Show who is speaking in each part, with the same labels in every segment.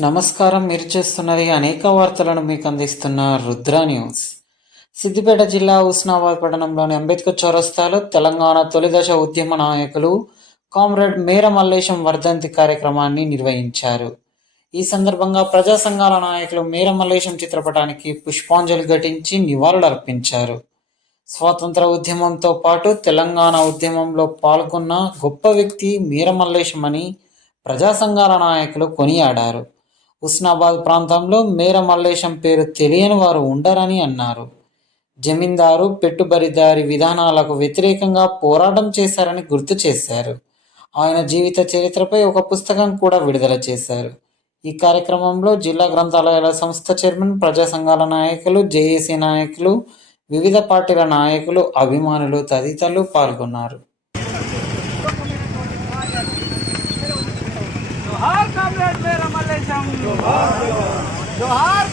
Speaker 1: నమస్కారం మీరు చేస్తున్నది అనేక వార్తలను మీకు అందిస్తున్న రుద్ర న్యూస్. సిద్దిపేట జిల్లా హుస్నాబాద్ పట్టణంలోని అంబేద్కర్ చౌరస్తాలో తెలంగాణ తొలిదశ ఉద్యమ నాయకులు కామ్రేడ్ మేర మల్లేశం వర్ధంతి కార్యక్రమాన్ని నిర్వహించారు. ఈ సందర్భంగా ప్రజా సంఘాల నాయకులు మీరమల్లేశం చిత్రపటానికి పుష్పాంజలి ఘటించి నివాళులర్పించారు. స్వాతంత్ర ఉద్యమంతో పాటు తెలంగాణ ఉద్యమంలో పాల్గొన్న గొప్ప వ్యక్తి మీరమల్లేశం అని ప్రజా సంఘాల నాయకులు కొనియాడారు. హుస్నాబాద్ ప్రాంతంలో మీరమల్లేశం పేరు తెలియని వారు ఉండరని అన్నారు. జమీందారు పెట్టుబడిదారి విధానాలకు వ్యతిరేకంగా పోరాటం చేశారని గుర్తు చేశారు. ఆయన జీవిత చరిత్రపై ఒక పుస్తకం కూడా విడుదల చేశారు. ఈ కార్యక్రమంలో జిల్లా గ్రంథాలయాల సంస్థ చైర్మన్ ప్రజా సంఘాల నాయకులు జేఏసీ నాయకులు వివిధ పార్టీల నాయకులు అభిమానులు తదితరులు పాల్గొన్నారు.
Speaker 2: జోహార్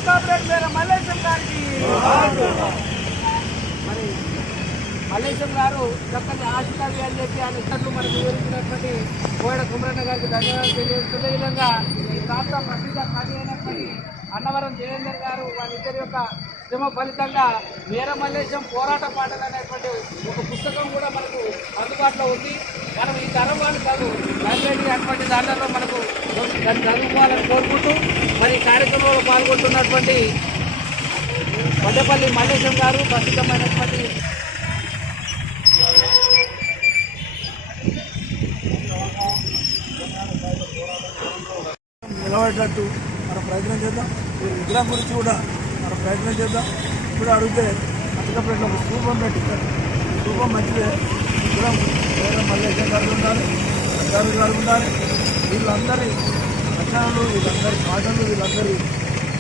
Speaker 2: మరి మల్లేశం. గారు చక్కటి ఆశికారి అని చెప్పి ఆయన ఇతరులు మనకు వివరించినటువంటి కోయడ కుమరన్న గారికి ధన్యవాదాలు తెలియజేస్తున్న విధంగా ప్రాంత ప్రసిద్ధ కవి అయినటువంటి అన్నవరం దేవేందర్ గారు వారిద్దరి యొక్క శ్రమ ఫలితంగా వీరమల్లేశం పోరాట పాటలు అనేటువంటి ఒక పుస్తకం కూడా మనకు అందుబాటులో ఉంది. మనం ఈ తరం వాళ్ళు చదువు లైబ్రరీ అటువంటి దాంట్లో మనకు దాన్ని చదువుకోవాలని కోరుకుంటూ మరి కార్యక్రమంలో పాల్గొంటున్నటువంటి వడ్డపల్లి మల్లేశం గారు ప్రసిద్ధమైనటువంటి
Speaker 3: నిలబడేటట్టు మనం ప్రయత్నం చేద్దాం. విగ్రహం గురించి కూడా మనం ప్రయత్నం చేద్దాం. ఇప్పుడు అడిగితే అతికపేటలో ఒక స్థూపం పెట్టించారు స్థూపం మంచిదే. విగ్రహం వేరే మల్లేశం గారు ఉండాలి గారు గారు ఉండాలి. వీళ్ళందరి రచనలు వీళ్ళందరి పాటలు వీళ్ళందరి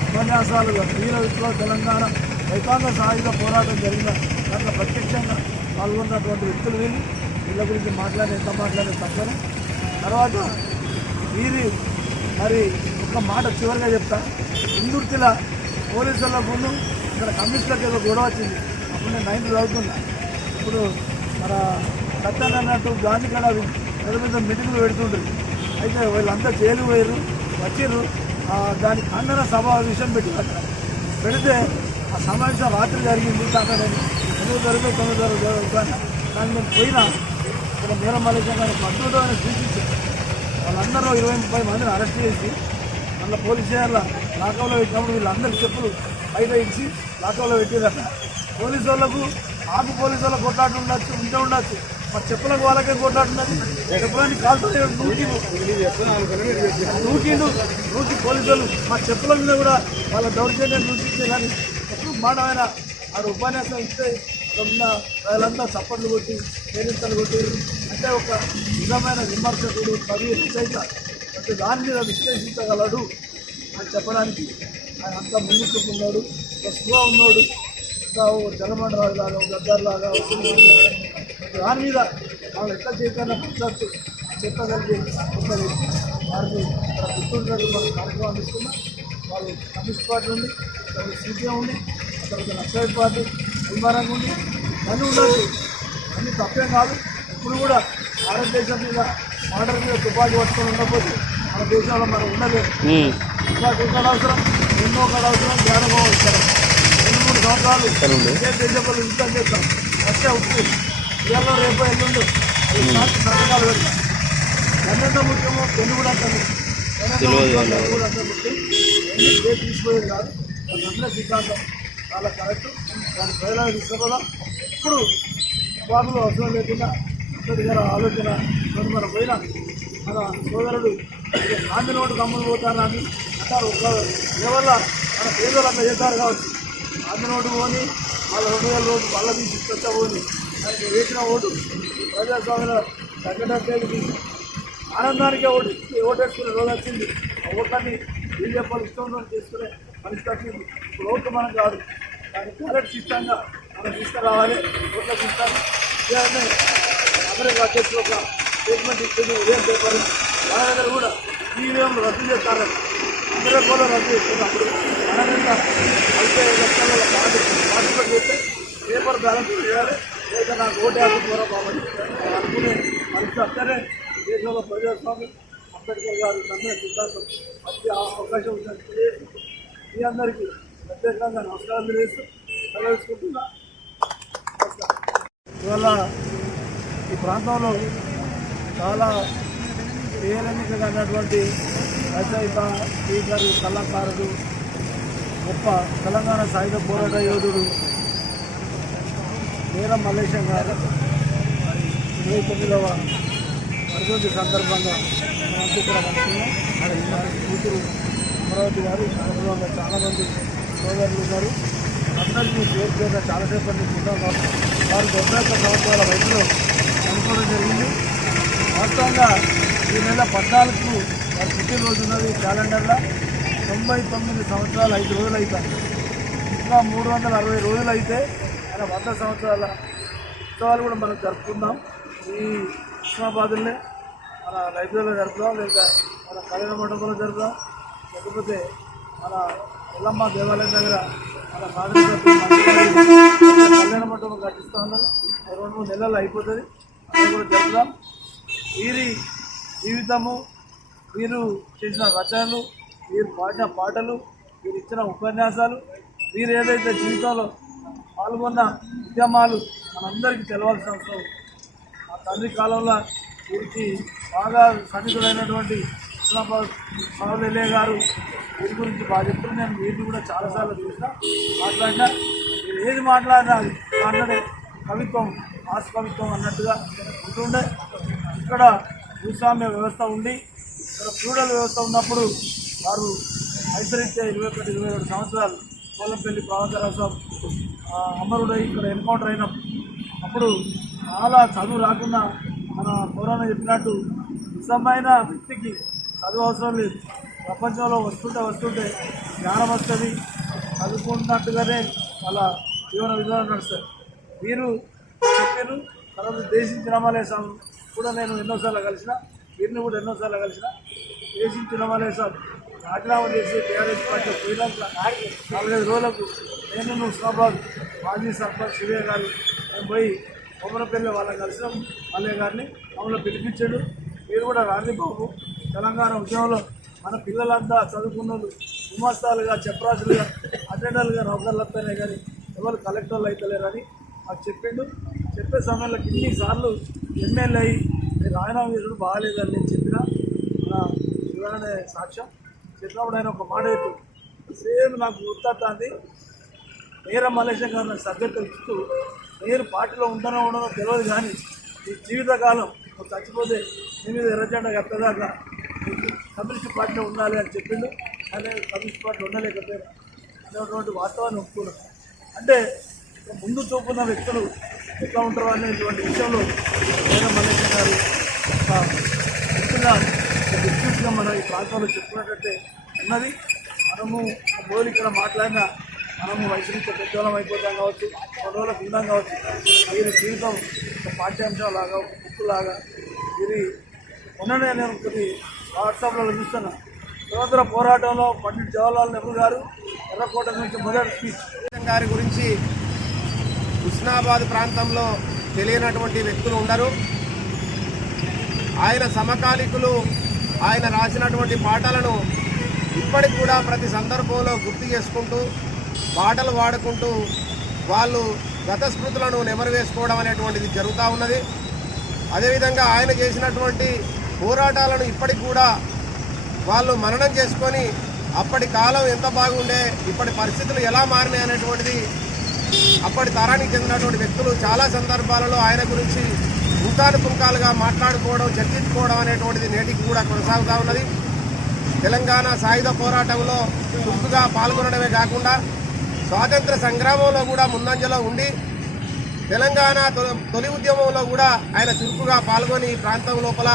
Speaker 3: ఉపన్యాసాలు వీర విప్లవ తెలంగాణ రైతాంగ సాయుధ పోరాటం జరిగిన దాంట్లో ప్రత్యక్షంగా పాల్గొన్నటువంటి వ్యక్తులు వీళ్ళు. వీళ్ళ గురించి మాట్లాడే ఎంత మాట్లాడే తప్పని. తర్వాత వీరి మరి ఒక మాట చివరిగా చెప్తా. ఇందుర్తిల పోలీసుల ముందు ఇక్కడ కమ్యూనిస్టులకు ఏదో గొడవ వచ్చింది. అప్పుడు నేను నైన్త్ చదువుతున్నా. ఇప్పుడు మన సత్యాన్ని అన్నట్టు గాంధీ కడ పెద్ద పెద్ద మీటింగ్లు పెడుతుంటుంది అయితే వీళ్ళంతా జైలు పోయారు వచ్చారు ఆ, దాని ఖండన సభ విషయం పెట్టి అక్కడ పెడితే ఆ సమావేశం రాత్రి జరిగింది. కాక నేను ఎనిమిది జరిగితే తొమ్మిది జరుగుతాను కానీ నేను పోయినా. ఇక్కడ మీర మల్లేశం గారు అద్భుతమైన సూచించారు వాళ్ళందరూ ఇరవై ముప్పై మందిని అరెస్ట్ చేసి మళ్ళీ పోలీస్ స్టేషన్ల లాకప్లో పెట్టినప్పుడు వీళ్ళందరి చెప్పులు బయట ఇచ్చి లాకప్లో పెట్టేదట. పోలీసు వాళ్ళకు ఆకు పోలీసు వాళ్ళకు కొట్లాట ఉండొచ్చు ఉంటే ఉండొచ్చు. మా చెప్పులకు వాళ్ళకే కొట్లాడుతున్నది చెప్పులని కాలుతో నూకిండు. నూకి పోలీసు వాళ్ళు. మా చెప్పుల మీద కూడా వాళ్ళ దౌర్జన్యం నూకించే కానీ ఎప్పుడు మాట ఆ ఆడ ఉపన్యాసం ఇస్తే ఉన్న వాళ్ళంతా చప్పట్లు కొట్టి పేరెంతలు కొట్టి అంటే ఒక నిజమైన విమర్శకుడు కవి రచయిత అంటే దాని మీద విశ్లేషించగలడు అని చెప్పడానికి ఆయన అంతా ముందుకున్నాడు. స్లో ఉన్నాడు. ఇంకా లాగా గద్దర్లాగా లాగా దాని మీద వాళ్ళు ఎట్లా చైతన్య పరచచ్చు చెప్పగలిగే ఒక వ్యక్తి. వారికి ఇక్కడ గుర్తుంటారు మన కార్యక్రమం తీసుకున్నాం వాళ్ళు కమ్యూనిస్ట్ పార్టీ ఉంది తర్వాత సిపిఎం ఉంది తర్వాత నక్సలైట్ పార్టీ అభిమానంగా ఉంది. అన్నీ ఉండొచ్చు అన్నీ తప్పేం కాదు. ఇప్పుడు కూడా భారతదేశం మీద ఆర్డర్ మీద తుపాకీ పట్టుకొని ఉండకపోతే మన దేశంలో మనం ఉండలేదు. తుపాకీ అవసరం ఎన్నో కాడ అవసరం జ్ఞానం అవసరం. రెండు మూడు సంవత్సరాలు ఇదే దేశంలో యుద్ధం చేస్తాం. రష్యా ఉప్పు. ఇవాళ రేపు ఎల్లుండు. సంతకాలు పెడతాం. ఎంత ముఖ్యమో పెళ్ళి కూడా అంత ముఖ్యం కూడా అంత ముఖ్యం ఎన్ని ఏ తీసిపోయేది కాదు సిద్ధాంతం. చాలా కరెక్ట్. దాని ప్రజలకు తీసుకుపోదాం ఇప్పుడు బాబులు అవసరం లేకుండా ఒకటి గారు ఆలోచన మరి మన పోయిన మన సోదరుడు కాంతి నోటు కమ్ములు పోతారని అంటారు. ఒక మన పేదలు అంతా చేస్తారు కావచ్చు కాంతి నోటు పోని వాళ్ళ రెండు వేల రోజు వాళ్ళ తీసి కొత్త పోని. దానికి వేసిన ఓటు ఈ ప్రజాస్వామ్యంలో తగ్గడానికి తీసి ఆనందానికే ఓటు ఓటేసుకునే రోజు వచ్చింది. ఆ ఓట్లన్నీ బీజేపీ వాళ్ళు ఇష్టం చేసుకునే పరిస్థితి వచ్చింది. ఓట్లు మనం కాదు దాన్ని కరెక్ట్ సిస్టంగా మనం తీసుకురావాలి. ఓట్ల సిస్టమ్ ఇదే అమెరికా ఒక స్టేట్మెంట్ ఇచ్చింది ఉదయం పేపర్. వాళ్ళ దగ్గర కూడా ఈవీఎంలు రద్దు చేస్తారని అందరూ కూడా రద్దు చేస్తున్నప్పుడు మన మీద నలభై లక్షల పార్టిసిపేట్ చేస్తే పేపర్ బ్యాలెన్స్ చేయాలి. లేదా నాకు ఓటే ఆకుపోరా బాబు అనుకునే పరిస్థితి అంటేనే దేశంలో ప్రజాస్వామ్యం అంబేద్కర్ గారు నమ్మిన సిద్ధాంతం మంచి అవకాశం ఉందని తెలియదు మీ అందరికీ ప్రత్యేకంగా నమస్కారం తెలియజేస్తూ సెలవుకుంటున్నా ఇవాళ ప్రాంతంలో చాలా పేరెన్నికగా అన్నటువంటి రచయిత స్పీకర్ కళాకారుడు గొప్ప తెలంగాణ సాయుధ పోరాట యోధుడు వీర మల్లేశం గారు. మరి ఇరవై తొమ్మిదవ వర్ధంతి సందర్భంగా మనం ఇక్కడ వస్తున్నాం మరి కూతురు అమరావతి గారు సందర్భంగా చాలామంది సోదరులు ఉన్నారు. అందరికీ పేరు పేరున చాలాసేపటి నుంచి ఉన్నాం కాబట్టి వారు డెబ్బై సంవత్సరాల వయసులో చనిపోవడం జరిగింది. వాస్తవంగా ఈ నెల పద్నాలుగు వారి పుట్టినరోజు ఉన్నది క్యాలెండర్లో. తొంభై తొమ్మిది సంవత్సరాలు ఐదు రోజులు అవుతాయి. ఇంకా మూడు వందల అరవై రోజులు అయితే ఆయన వంద సంవత్సరాల ఉత్సవాలు కూడా మనం జరుపుకుందాం. ఈ హుస్నాబాద్లోనే మన లైబ్రరీలో జరుపుదాం లేదా మన కళ్యాణ మండపంలో జరుపుదాం. లేకపోతే మన ఎల్లమ్మ దేవాలయం దగ్గర మన సాధన కళ్యాణ మండపం కట్టిస్తూ ఉన్నారు. రెండు మూడు నెలలు అయిపోతుంది. అది కూడా చెప్దాం వీరి జీవితము వీరు చేసిన రచనలు వీరు పాడిన పాటలు వీరు ఇచ్చిన ఉపన్యాసాలు వీరు ఏదైతే జీవితంలో పాల్గొన్న ఉద్యమాలు మనందరికీ తెలవాల్సిన అవసరం మా ఆ తండ్రి కాలంలో వీరికి బాగా సన్నిహితులైనటువంటి సావులెల్లే గారు వీరి గురించి బాగా చెప్తున్నారు. నేను వీరిని కూడా చాలాసార్లు చూసిన మాట్లాడినా మీరు ఏది మాట్లాడినా అది మాట్లాడే కవిత్వం ఆశ అన్నట్టుగా ఉంటుండే. ఇక్కడ భూస్వామ్య వ్యవస్థ ఉండి ఇక్కడ ఫ్యూడల్ వ్యవస్థ ఉన్నప్పుడు వారు ఐసరిచ్చే ఇరవై ఒకటి ఇరవై ఏడు సంవత్సరాలు కోలంపల్లి ప్రాంతరాసం అమరుడై ఇక్కడ ఎన్కౌంటర్ అయిన. అప్పుడు చాలా చదువు రాకుండా మన కరోనా చెప్పినట్టు నిజమైన వ్యక్తికి చదువు అవసరం లేదు. ప్రపంచంలో వస్తుంటే వస్తుంటే జ్ఞానం వస్తుంది. చదువుకున్నట్టుగానే వాళ్ళ జీవన విధానం నడుస్తుంది. వీరు చెప్పారు తర్వాత దేశించి రామాలేసాం కూడా నేను ఎన్నోసార్లు కలిసిన వీరిని కూడా ఎన్నోసార్లు కలిసిన. దేశించి రామాలేసాం రాజీనామా చేసి టీఆర్ఎస్ పార్టీ పోయినాక నాలుగైదు రోజులకు నేను హుస్నాబాద్ మాజీ సర్పంచ్ శివయ్య గారు మేము పోయి కొమరపల్లి వాళ్ళని కలిసినాం. మల్లయ్య గారిని మమ్మల్ని పిలిపించాడు. మీరు కూడా రాండి బాబు. తెలంగాణ ఉద్యమంలో మన పిల్లలంతా చదువుకున్న వాళ్ళు గుమాస్తాలుగా చెప్రాసులుగా అటెండర్లుగా నౌకర్లు వస్తానే కానీ ఎవరు కలెక్టర్లు అవుతలేరని మాకు చెప్పిండు. చెప్పే సమయంలో ఇన్నిసార్లు ఎమ్మెల్యే అయ్యి మీరు రాజీనామా చేసుడు బాగాలేదని నేను చెప్పిన మన శివనే సాక్ష్యం. చెప్పినప్పుడు ఆయన ఒక మాట చెప్పి సేమ్ నాకు గుర్తొస్తుంది నేర మలేషియా గారు నాకు సబ్జెక్ట్ ఇస్తూ నేను పార్టీలో ఉంటానో ఉండదో తెలియదు కానీ ఈ జీవితకాలం చచ్చిపోతే నీ మీద ఎర్రజెండా కట్టేదాకా కమ్యూనిస్ట్ పార్టీలో ఉండాలి అని చెప్పిండు. అదే కమ్యూనిస్ట్ పార్టీ ఉండలేకపోయారు అనేటువంటి వాస్తవాన్ని ఒప్పుకున్నాను. అంటే ఇక ముందు చూపున్న వ్యక్తులు ఎట్లా ఉంటారు అనేటువంటి విషయంలో నేర మలేషియా గారు ముఖ్యంగా వ్యక్తిగా మన ఈ ప్రాంతంలో చెప్పుకున్నట్టయితే ఉన్నది. మనము మొదలు ఇక్కడ మాట్లాడినా మనము వయసు నుంచి పెద్దవాళ్ళం అయిపోతాం కావచ్చు కొన్ని రోజులకు ఉందాం కావచ్చు. వీరి జీవితం ఒక పాఠ్యాంశం లాగా ఒక బుక్ లాగా. వీరి ఉన్ననే నేను కొన్ని వాట్సాప్లో చూస్తున్నా. స్వతంత్ర పోరాటంలో పండిట్ జవహర్లాల్ నెహ్రూ గారు ఎర్రకోట నుంచి మొదటి స్పీచ్.
Speaker 4: గారి గురించి హుస్నాబాద్ ప్రాంతంలో తెలియనటువంటి వ్యక్తులు ఉండరు. ఆయన సమకాలికులు ఆయన రాసినటువంటి పాటలను ఇప్పటికి కూడా ప్రతి సందర్భంలో గుర్తు చేసుకుంటూ పాటలు పాడుకుంటూ వాళ్ళు గత స్మృతులను నెమరవేసుకోవడం అనేటువంటిది జరుగుతూ ఉన్నది. అదేవిధంగా ఆయన చేసినటువంటి పోరాటాలను ఇప్పటికి కూడా వాళ్ళు మననం చేసుకొని అప్పటి కాలం ఎంత బాగుండే ఇప్పటి పరిస్థితులు ఎలా మారినాయి అనేటువంటిది అప్పటి తరానికి చెందినటువంటి వ్యక్తులు చాలా సందర్భాలలో ఆయన గురించి పుంకాను పుంకాలుగా మాట్లాడుకోవడం చర్చించుకోవడం అనేటువంటిది నేటికి కూడా కొనసాగుతూ ఉన్నది. తెలంగాణ సాయుధ పోరాటంలో చురుకుగా పాల్గొనడమే కాకుండా స్వాతంత్ర సంగ్రామంలో కూడా ముందంజలో ఉండి తెలంగాణ తొలి తొలి ఉద్యమంలో కూడా ఆయన చురుకుగా పాల్గొని ప్రాంతం లోపల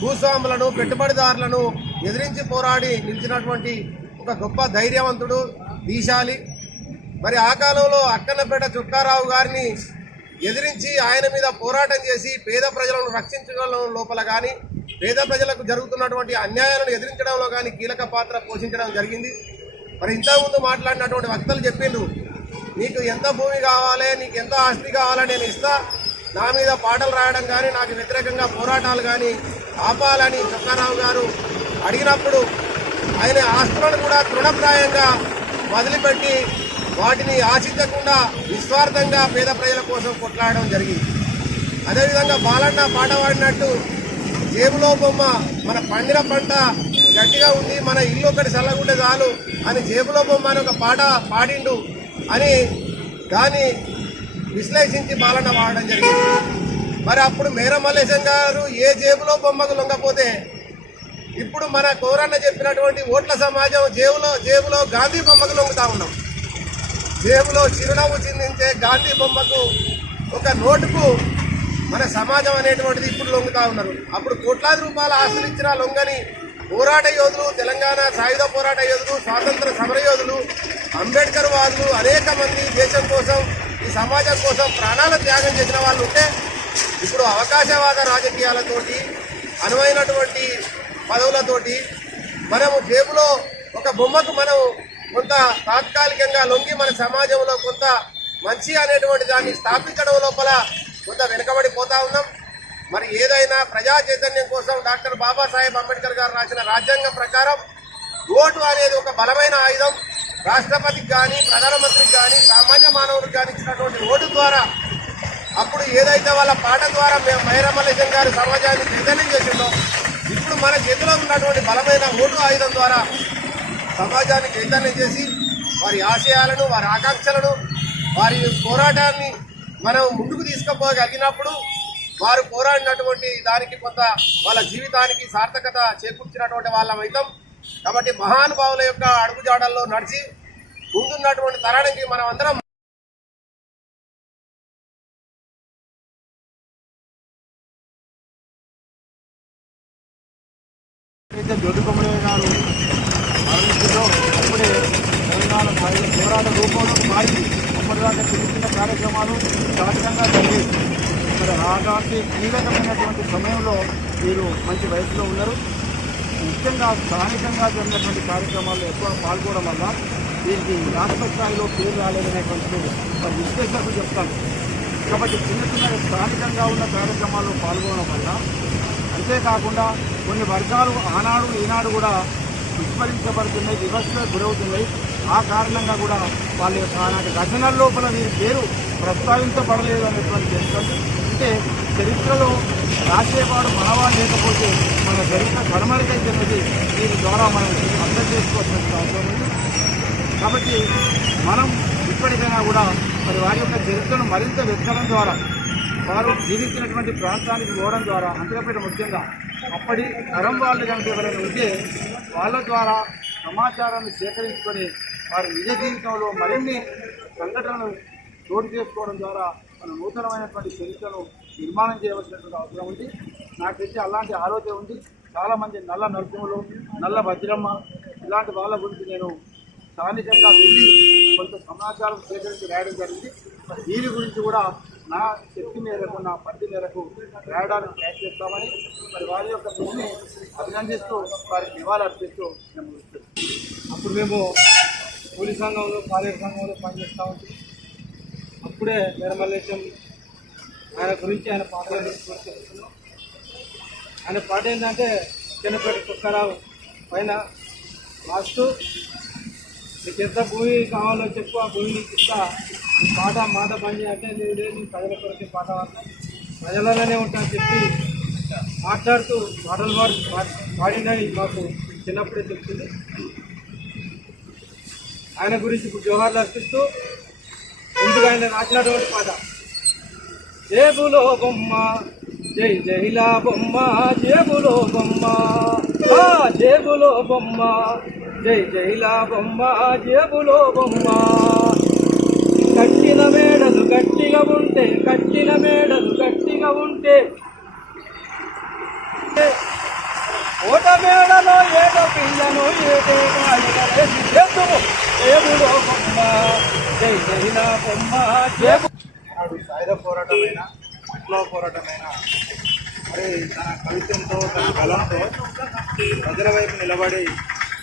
Speaker 4: భూస్వాములను పెట్టుబడిదారులను ఎదిరించి పోరాడి నిలిచినటువంటి ఒక గొప్ప ధైర్యవంతుడు దీశాలి మరి ఆ కాలంలో అక్కన్నపేట చుక్కారావు గారిని ఎదిరించి ఆయన మీద పోరాటం చేసి పేద ప్రజలను రక్షించడం లోపల కానీ పేద ప్రజలకు జరుగుతున్నటువంటి అన్యాయాలను ఎదిరించడంలో కానీ కీలక పాత్ర పోషించడం జరిగింది. మరి ఇంతకుముందు మాట్లాడినటువంటి వక్తలు చెప్పిండ్రు నీకు ఎంత భూమి కావాలి నీకు ఎంత ఆస్తి కావాలని నేను ఇస్తా. నా మీద పాటలు రాయడం కానీ నాకు వ్యతిరేకంగా పోరాటాలు కానీ ఆపాలని చొక్కారావు గారు అడిగినప్పుడు ఆయన ఆస్తులను కూడా తృణప్రాయంగా వదిలిపెట్టి వాటిని ఆశించకుండా నిస్వార్థంగా పేద ప్రజల కోసం కొట్లాడడం జరిగింది. అదేవిధంగా బాలన్న పాట పాడినట్టు జేబులో బొమ్మ మన పండిన పంట గట్టిగా ఉంది మన ఇల్లు ఒకటి చల్లగుంటే చాలు అని జేబులో బొమ్మ అని ఒక పాట పాడిండు అని దాన్ని విశ్లేషించి బాలన్న వాడడం జరిగింది. మరి అప్పుడు మేరమల్లేశం గారు ఏ జేబులో బొమ్మకు లొంగపోతే ఇప్పుడు మన కోరన్న చెప్పినటువంటి ఓట్ల సమాజం జేబులో జేబులో గాంధీ బొమ్మకు లొంగుతా ఉన్నాం. జేబులో చిరునవ్వు చిందించే గాంధీ బొమ్మకు ఒక నోటుకు మన సమాజం అనేటువంటిది ఇప్పుడు లొంగుతా ఉన్నారు. అప్పుడు కోట్లాది రూపాయల ఆస్తులు ఇచ్చిన లొంగని పోరాట యోధులు తెలంగాణ సాయుధ పోరాట యోధులు స్వాతంత్ర సమర యోధులు అంబేద్కర్ వాదులు అనేక మంది దేశం కోసం ఈ సమాజం కోసం ప్రాణాల త్యాగం చేసిన వాళ్ళు ఉంటే ఇప్పుడు అవకాశవాద రాజకీయాలతోటి అనువైనటువంటి పదవులతోటి మనము జేబులో ఒక బొమ్మకు మనం కొంత తాత్కాలికంగా లొంగి మన సమాజంలో కొంత మంచి అనేటువంటి దాన్ని స్థాపించడం లోపల కొంత వెనుకబడిపోతా ఉన్నాం. మరి ఏదైనా ప్రజా చైతన్యం కోసం డాక్టర్ బాబాసాహెబ్ అంబేద్కర్ గారు రాసిన రాజ్యాంగం ప్రకారం ఓటు అనేది ఒక బలమైన ఆయుధం. రాష్ట్రపతికి కానీ ప్రధానమంత్రికి కానీ సామాన్య మానవుడికి కానీ ఇచ్చినటువంటి ఓటు ద్వారా అప్పుడు ఏదైతే వాళ్ళ పాట ద్వారా మేము మైరమల్లేశం గారు సమాజాన్ని చైతన్యం చేసిందో ఇప్పుడు మన చేతిలో ఉన్నటువంటి బలమైన ఓటు ఆయుధం ద్వారా సమాజాన్ని చైతన్యం చేసి వారి ఆశయాలను వారి ఆకాంక్షలను వారి పోరాటాన్ని మనం ముందుకు తీసుకుపోగలిగినప్పుడు వారు పోరాడినటువంటి దానికి కొంత వాళ్ళ జీవితానికి సార్థకత చేకూర్చినటువంటి వాళ్ళ మైతం కాబట్టి మహానుభావుల యొక్క అడుగుజాడల్లో నడిచి ముందున్నటువంటి తరానికి మనం అందరం
Speaker 5: అయితే జ్యోతికొమ్మడే గారు మరణించిందో అప్పుడే తెలంగాణ సాయుధ పోరాట రూపంలో మారింది అప్పటిదాకా చిన్న చిన్న కార్యక్రమాలు సహజంగా జరిగేవి మరి అలాంటి కీలకమైనటువంటి సమయంలో మీరు మంచి వయసులో ఉన్నారు. ముఖ్యంగా స్థానికంగా జరిగినటువంటి కార్యక్రమాల్లో ఎక్కువ పాల్గొనడం వల్ల దీనికి రాష్ట్ర స్థాయిలో పేరు రాలేదనేటువంటి మరి విశ్లేషకులు చెప్తాను కాబట్టి చిన్న చిన్న స్థానికంగా ఉన్న కార్యక్రమాల్లో పాల్గొనడం వల్ల అంతేకాకుండా కొన్ని వర్గాలు ఆనాడు ఈనాడు కూడా విస్మరించబడుతున్నాయి వివక్షకు గురవుతున్నాయి. ఆ కారణంగా కూడా వాళ్ళ యొక్క ఆనాటి రచనల లోపల వీరి పేరు ప్రస్తావించబడలేదు అనేటువంటి చెప్తాను అంటే చరిత్రలో రాసేవాడు మనవాడు లేకపోతే మన చరిత్ర కనుమరుగైతున్నది దీని ద్వారా మనం అర్థం చేసుకోవాల్సిన అవసరం ఉంది. కాబట్టి మనం ఇప్పటికైనా కూడా మరి వారి యొక్క చరిత్రను మరింత వెతకడం ద్వారా వారు జీవించినటువంటి ప్రాంతానికి పోవడం ద్వారా అంతకంటే ముఖ్యంగా అప్పటి తరం వాళ్ళు కనుక ఎవరైనా ఉంటే వాళ్ళ ద్వారా సమాచారాన్ని సేకరించుకొని వారి నిజ జీవితంలో మరిన్ని సంఘటనలు చోటు చేసుకోవడం ద్వారా మన నూతనమైనటువంటి చరిత్రను నిర్మాణం చేయవలసినటువంటి అవసరం ఉంది. నాకైతే అలాంటి ఆలోచన ఉంది. చాలామంది నల్ల నరసింహులు నల్ల వజ్రమ్మ ఇలాంటి వాళ్ళ గురించి నేను స్థానికంగా వెళ్ళి కొంత సమాచారం సేకరించి రాయడం జరిగింది. దీని గురించి కూడా నా శక్తి మేరకు నా పరిధి మేరకు రాయడానికి ప్రయత్నిస్తామని మరి వారి యొక్క భూమిని అభినందిస్తూ వారికి నివాళులర్పిస్తూ మేము
Speaker 6: అప్పుడు మేము పోలీస్ సంఘంలో పాలేరు సంఘంలో పనిచేస్తూ ఉంటాం. అప్పుడే నిర్మలేశం ఆయన గురించి ఆయన పాటలు గురించి ఆయన పాట ఏంటంటే చిన్నపేట కుక్కరావు పైన లాస్ట్ నీకు ఎంత భూమి కావాలో చెప్పు ఆ భూమి నీకు ఇస్తా. ఈ పాట మాట పని అంటే నేను లేదు నీ ప్రజల కొరకు పాట పాడతా ప్రజలలోనే ఉంటాను చెప్పి మాట్లాడుతూ పాటలు పాడు పాడిందని మాకు చిన్నప్పుడే తెలిసింది. ఆయన గురించి ఇప్పుడు జోహార్లు అర్పిస్తూ ముందుగా ఆయన రాసినటువంటి పాట. జేబులో బొమ్మ జై జైలా బొమ్మ జేబులో బొమ్మ జేబులో బొమ్మ జై జైలా బొమ్మ జేబులో బొమ్మ. కట్టిన మేడలు గట్టిగా ఉంటే కట్టిన మేడలు గట్టిగా ఉంటే. ఓట మేడలో ఏదో పిల్ల ఏదో చేతుము జేబులో బొమ్మ జై జైలా బొమ్మ జేబు
Speaker 5: నాడు సాయుధ పోరాటమైన విప్లవ పోరాటమైన మరి తన కవిత్వంతో తన బలంతో ప్రజల వైపు నిలబడి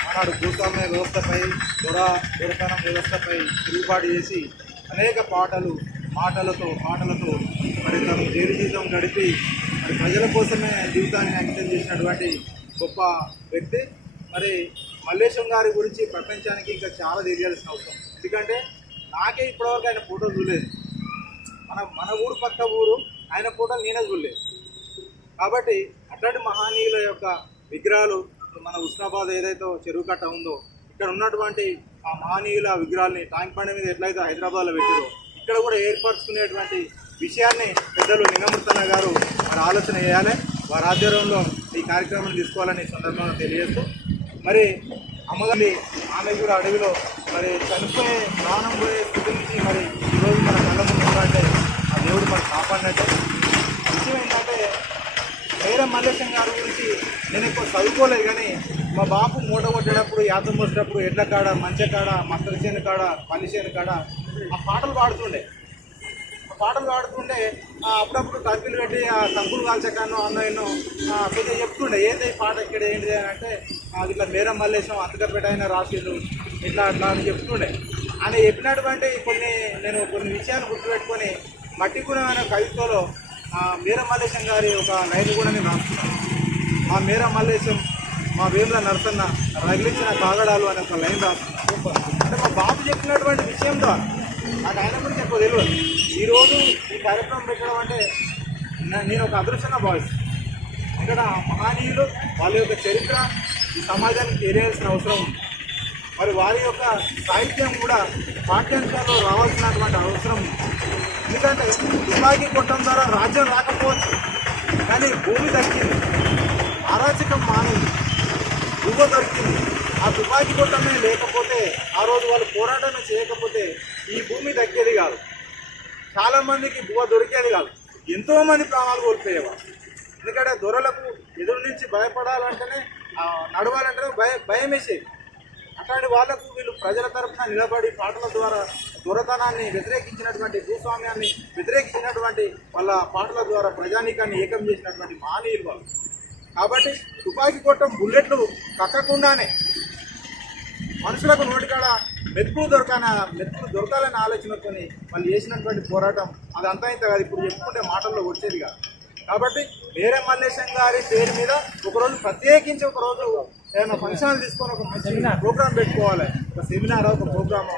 Speaker 5: ఆనాడు భూస్వామ్య వ్యవస్థపై దొర దొరతనం వ్యవస్థపై తిరుగుబాటు చేసి అనేక పాటలు మాటలతో మాటలతో మరి తను జైలు జీవితం గడిపి మరి ప్రజల కోసమే జీవితాన్ని అంకితం చేసినటువంటి గొప్ప వ్యక్తి. మరి మల్లేశం గారి గురించి ప్రపంచానికి ఇంకా చాలా తెలియాల్సిన అవసరం. ఎందుకంటే నాకే ఇప్పటివరకు ఆయన ఫోటో చూడలేదు. మన మన ఊరు పక్క ఊరు ఆయన ఫోటోలు నేనే చూడలేదు. కాబట్టి అట్లాంటి మహానీయుల యొక్క విగ్రహాలు మన ఉస్నాబాద్ ఏదైతే చెరువు కట్ట ఉందో ఇక్కడ ఉన్నటువంటి ఆ మహానీయుల విగ్రహాలని ట్యాంక్ బండి మీద ఎట్లయితే హైదరాబాద్లో పెట్టారో ఇక్కడ కూడా ఏర్పరచుకునేటువంటి విషయాన్ని పెద్దలు లింగమూర్తన్న గారు మరి ఆలోచన చేయాలి. వారి ఆధ్వర్యంలో ఈ కార్యక్రమాన్ని తీసుకోవాలని సందర్భంగా తెలియజేస్తూ మరి అమ్మగారి ఆమె కూడా అడవిలో మరి చనిపోయే ప్రాణం పోయే స్థితి నుంచి మరి ఈరోజు మన కళ్ళ ముందు ఆ దేవుడు మనం కాపాడినట్టే. విషయం ఏంటంటే వేరే మల్లేశం గారి గురించి నేను ఎక్కువ చదువుకోలేదు కానీ మా బాపు మూట కొట్టేటప్పుడు యాతం వచ్చేటప్పుడు ఎడ్ల కాడ మంచ కాడ మక్కల చేను కాడ పల్లి చేను కాడ ఆ పాటలు పాడుతుండే. ఆ పాటలు పాడుతుండే అప్పుడప్పుడు కత్తులు పెట్టి ఆ కంకులు కాల్చకాను అన్న ఎన్నో కొద్దిగా చెప్తుండే ఏంది పాట ఇక్కడ ఏంటిది? అని అంటే "ఆ, ఇట్లా మేరం మల్లేశం అంతకపేట అయినా రాసిండు ఇట్లా అట్లా అని చెప్తుండే. ఆయన చెప్పినటువంటి కొన్ని నేను కొన్ని విషయాలు గుర్తుపెట్టుకొని మట్టి గుణమైన కవిత్వంలో ఆ మీర మల్లేశం గారి ఒక లైన్ కూడా నేను రాస్తున్నాను. మా మీర మల్లేశం మా వేముల నరసన్న రగిలించిన కాగడాలు అనే ఒక లైన్ రాస్తున్నాను. అంటే మా బాబు చెప్పినటువంటి విషయం ద్వారా. నాకు ఆయన గురించి ఎక్కువ తెలియదు. ఈరోజు ఈ కార్యక్రమం పెట్టడం అంటే నేను ఒక అదృష్టంగా భావిస్తాను ఇక్కడ మహనీయులు వాళ్ళ యొక్క చరిత్ర ఈ సమాజానికి తెలియాల్సిన అవసరం ఉంది. మరి వారి యొక్క సాహిత్యం కూడా పాఠ్యాంశాల్లో రావాల్సినటువంటి అవసరం. ఎందుకంటే తుపాకీ కొట్టడం ద్వారా రాజ్యం రాకపోవచ్చు. కానీ భూమి దక్కింది. అరాచకం మానింది దువ్వ దొరికింది ఆ తుపాకీ కొట్టమే లేకపోతే ఆ రోజు వాళ్ళు పోరాటం చేయకపోతే ఈ భూమి దక్కేది కాదు. చాలా మందికి దొరికేది కాదు. ఎంతో మంది ప్రాణాలు కోల్పోయేవారు. ఎందుకంటే దొరలకు ఎదురు నుంచి భయపడాలంటేనే నడవాలంటేనే భయ భయం వేసేది అట్లాంటి వాళ్ళకు వీళ్ళు ప్రజల తరఫున నిలబడి పాటల ద్వారా దొరతనాన్ని వ్యతిరేకించినటువంటి భూస్వామ్యాన్ని వ్యతిరేకించినటువంటి వాళ్ళ పాటల ద్వారా ప్రజానీకాన్ని ఏకం చేసినటువంటి మానీయులు వాళ్ళు. కాబట్టి తుపాకీ కొట్టం బుల్లెట్లు కక్కకుండానే మనుషులకు నోటికాడ మెతుకులు దొరకాన మెతుకులు దొరకాలనే ఆలోచనతో వాళ్ళు చేసినటువంటి పోరాటం అదంతా ఇంత కాదు. ఇప్పుడు చెప్పుకుంటే మాటల్లో వచ్చేది కాదు. కాబట్టి వేరే మల్లేశం గారి పేరు మీద ఒకరోజు ప్రత్యేకించి ఒకరోజు ఏదైనా ఫంక్షన్ తీసుకొని ఒక మంచి ప్రోగ్రామ్ పెట్టుకోవాలి. ఒక సెమినార్ ఒక ప్రోగ్రామ్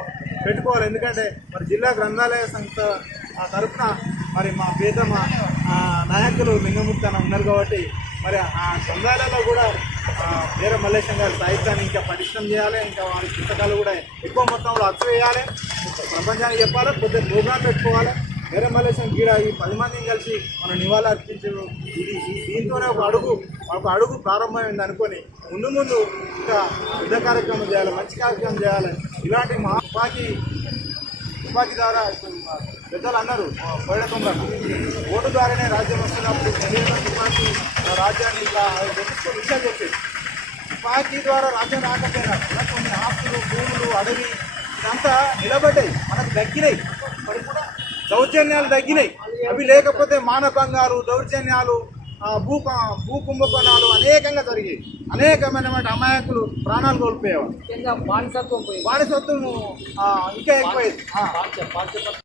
Speaker 5: పెట్టుకోవాలి. ఎందుకంటే మరి జిల్లా గ్రంథాలయ సంస్థ ఆ తరఫున మరి మా పేదమ నాయకులు లింగమూర్తి అని ఉన్నారు కాబట్టి మరి ఆ గ్రంథాలయంలో కూడా ఆ, వీర మల్లేశం గారి సాహిత్యాన్ని ఇంకా పటిష్టం చేయాలి. ఇంకా వారి పుస్తకాలు కూడా ఎక్కువ మొత్తంలో అచ్చు వేయాలి ప్రపంచానికి చెప్పాలి? కొద్దిగా ప్రోగ్రాం పెట్టుకోవాలి. వేరే మల్లేశం గీడ ఈ పది మందిని కలిసి మనం నివాళి అర్పించడం ఇది దీంతోనే ఒక అడుగు ఒక అడుగు ప్రారంభమైంది అనుకొని ముందు ముందు ఇంకా పెద్ద కార్యక్రమం చేయాలి మంచి కార్యక్రమం చేయాలి. ఇలాంటి మా తుపాకీ తుపాకీ ద్వారా పెద్దలు అన్నారు పోయడకుండా ఓటు ద్వారానే రాజ్యం వస్తున్నప్పుడు తెలియని తుపాకీ రాజ్యాన్ని ఇట్లా విషయాలు చెప్పేది. తుపాకీ ద్వారా రాజ్యం రాకపోయినా కొన్ని ఆస్తులు భూములు అడవి ఇదంతా నిలబడ్డాయి మనకు దక్కినాయి. దౌర్జన్యాలు తగ్గినాయి. అవి లేకపోతే మానభంగాలు దౌర్జన్యాలు భూ భూ కుంభకోణాలు అనేకంగా జరిగాయి. అనేకమైనటువంటి అమాయకులు ప్రాణాలు కోల్పోయేవారు.
Speaker 2: బానిసత్వం
Speaker 5: సొత్తు ఇంకా ఎక్కువైంది.
Speaker 2: బానిసత్వం